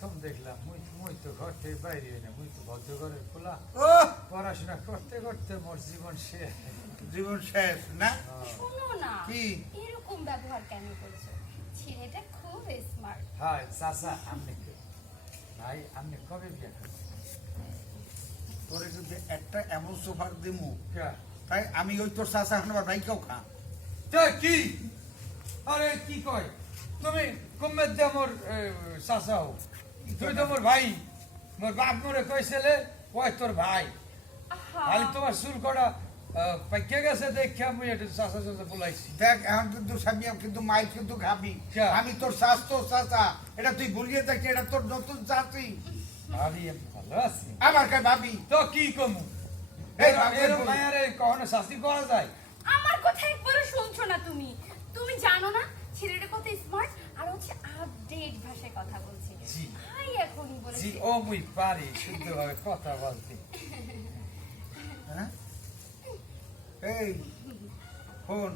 প্রথম দেখলাম মুই তো ঘর থেকে বাইরে হই না, মুই তো ভদ্র ঘরের খোলা ও পড়াশোনা করতে করতে মোর জীবন শেষ। জীবন শেষ না? শোনো না, কি? এরকম ব্যবহার কেন করছো? ছেলেটা খুব স্মার্ট। হ্যাঁ চাচা, আপনি ভাই আপনি কবে বিয়ে করছেন? তোরে যদি একটা এমন সোফার দিমু কে? তাই আমি ওই তোর চাষা এখন আবার ভাইকেও খা। তা কি? আরে কি কয় তুমি কমে দে মোর চাচা হো, তুই তো মোর ভাই, মোর বাপ মোরে কইছিলে ওই তোর ভাই। আহা, খালি তোমার চুল কটা পাইকে গেছে দেখে আমি এটা চাচা চাচা বলাইছি। দেখ এখন কিন্তু স্বামী কিন্তু মাইল কিন্তু খাবি। কে? আমি তোর শাস তোর চাষা, এটা তুই ভুলিয়ে দেখি এটা তোর নতুন চাষি। ভাবি আমি ভালো আছি। আমার কে ভাবি তো কি কমু? এই ভাবি এরকম বলি। মায়ারে কখনো শাস্তি করা যায়? আমার কথা একবারও শুনছো না তুমি? তুমি জানো না ছেলেটা কত স্মার্ট আর হচ্ছে আপডেট ভাষায় কথা বলছে। জি। ভাই এখনই জি বলেছে। ও মুই পারি শুদ্ধভাবে কথা বলতে। হ্যাঁ? এই শোন,